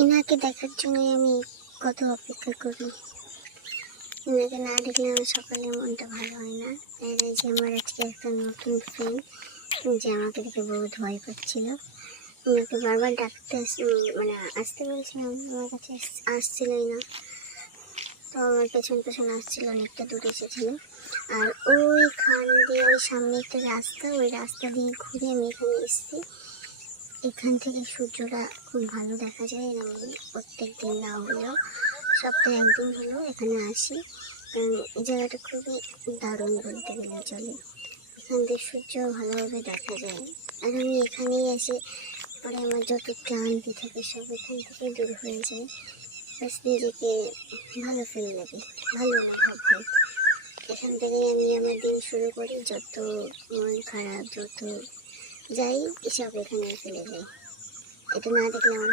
এনাকে দেখার জন্যই আমি কত অপেক্ষা করি। এনাকে না দেখলে আমার সকালে মনটা ভালো হয় না। আর এই যে আমার আজকে একটা নতুন ফ্রেন্ড যে আমাকে দেখে বহুত ভয় পাচ্ছিল, ওনাকে বারবার ডাকতে মানে আসতে বলছিলাম, আমার কাছে আসছিলই না। তো আমার পেছন পেছন আসছিল, অনেকটা দূরে এসেছিল। আর ওইখান দিয়ে ওই সামনে একটা রাস্তা, ওই রাস্তা দিয়ে ঘুরে আমি এখানে এসেছি। এখান থেকে সূর্যটা খুব ভালো দেখা যায়। আমি প্রত্যেক দিন না হলেও সপ্তাহে একদিন হলেও এখানে আসি, কারণ এই জায়গাটা খুবই দারুণ বলতে গেলে চলে। এখান থেকে সূর্য ভালোভাবে দেখা যায়। আর আমি এখানেই এসে পরে আমার যত ক্লান্তি থাকে সব এখান থেকে দূর হয়ে যায়। ব্যাস নিজেকে ভালো ফিল লাগে, ভালো অনুভব হয়। এখান থেকেই আমি আমার দিন শুরু করি। যত মন খারাপ, যত যাই, এসব এখানে ফেলে যাই। এটা না দেখলে আমার